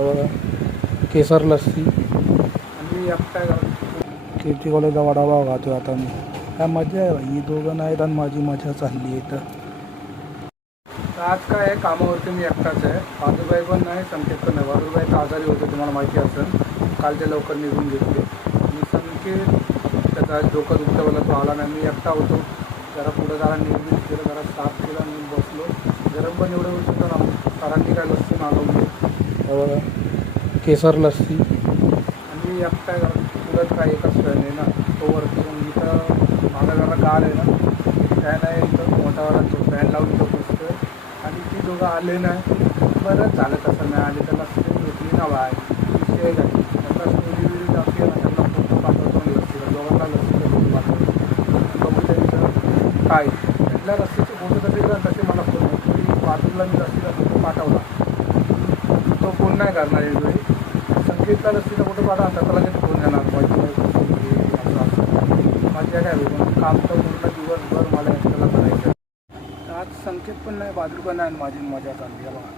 बघा केसर लस्सी. कीर्ती कॉलेजचा वडापाव खातोय आता मी. काय मजा आहे ही दोघं नाहीत आणि माझी मजा चालली आहे तर. आज काय आहे? कामावरती मी एकटाच आहे. बाजूबाई पण नाही संकेत पण नाही. बाजूबाई तर आजारी होते तुम्हाला माहिती असेल. काल ते लवकर निघून घेतले आणि संकेत त्याचा डोकं दुखतं बोला तो आला नाही. मी एकटा होतो. जरा पुढं जरा निर्मित केलं जरा साफ केलं आणि बसलो. गरम पण एवढं होतं तर सरांनी काय लस्सी मागवली? हे बघा केसर लस्सी. आणि एकटा काय जरा काय एकच फॅन आहे ना तो वरती इथं माझा जरा गाळ आहे ना फॅन आहे इथं मोठावाला तो फॅन लावून तो बसतोय आणि ती दोघं आले नाही बरंच झालं तसं नाही. आले त्याला स्क्रीन भेटली ना बाय विषय काय त्यांना स्टोरी ना त्यांना फोटो पाठवतो दोघांना फोटो पाठवतो. बघू त्यांचं काय. त्यांना लसीचे फोटो तसे तसे मला फोन बाजूला मी लसीला फोटो पाठवला. तो फोन नाही करणार यावेळी संकेतला लसीचा कुठं पाठवा त्याचा लगेच फोन देणार माझ्या काय होईल काम तर पूर्ण दिवसभर मला एकट्याला करायचं आज संकेत पण नाही बाजू पण नाही आणि माझी मजा चालली आहे बघा.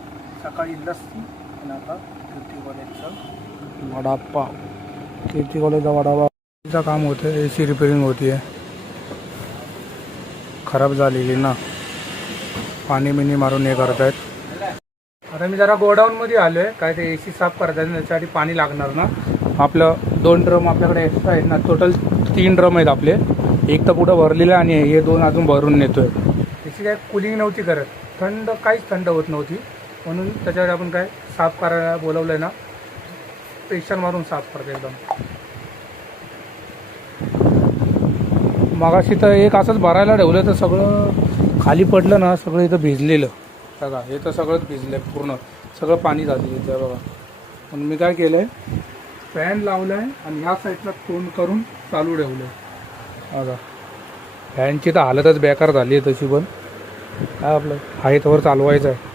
सकाळी लस्सी आणि आता कीर्ती कॉलेजचं वडापाव. कीर्ती कॉलेजचा वडापाव. काम होतं ए सी रिपेरिंग होती आहे खराब झालेली ना. पाणी बिनी मारून हे करत आहेत आता मी जरा गोडाऊनमध्ये आलो आहे काय ते ए सी साफ करायचं आहे त्याच्यासाठी पाणी लागणार ना. आपलं दोन ड्रम आपल्याकडे एक्स्ट्रा आहेत ना. टोटल तीन ड्रम आहेत आपले. एक तर पुढं भरलेलं आहे आणि हे दोन अजून भरून नेतो आहे त्याची काय कुलिंग नव्हती करत. थंड काहीच थंड होत नव्हती. म्हणून त्याच्यावर आपण काय साफ करायला बोलवलं आहे ना. प्रेशर मारून साफ करतो एकदम. मगाशी तर एक असंच भरायला ठेवलं तर सगळं खाली पडलं ना सगळं इथं भिजलेलं. बघा हे तर सगळंच भिजलं आहे पूर्ण. सगळं पाणी झालं इथं बघा. म्हणून मी काय केलं आहे फॅन लावला आहे आणि ह्या साईडला तोंड करून चालू ठेवलं आहे बघा फॅनची तर हालतच बेकार झाली आहे तशी पण. काय आपलं? आहे चालवायचं आहे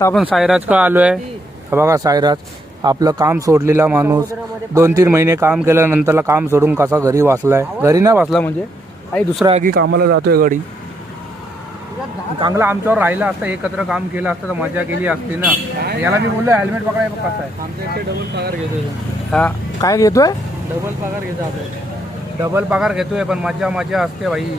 आता आपण सायराजकडे आलो आहे बघा सायराज आपलं काम सोडलेला माणूस दोन तीन महिने काम केल्यानंतरला काम सोडून कसा घरी वाचलाय? घरी नाही वाचला म्हणजे? काही दुसऱ्या आगी कामाला जातोय घडी चांगलं आमच्यावर राहिलं असतं एकत्र काम केलं असतं तर मजा केली असती ना. याला मी बोललो हेल्मेट बघा कसं आहे. डबल पगार घेतोय हा, काय घेतोय? डबल पगार घेतो आपण डबल पगार घेतोय पण मजा मजा असते भाई.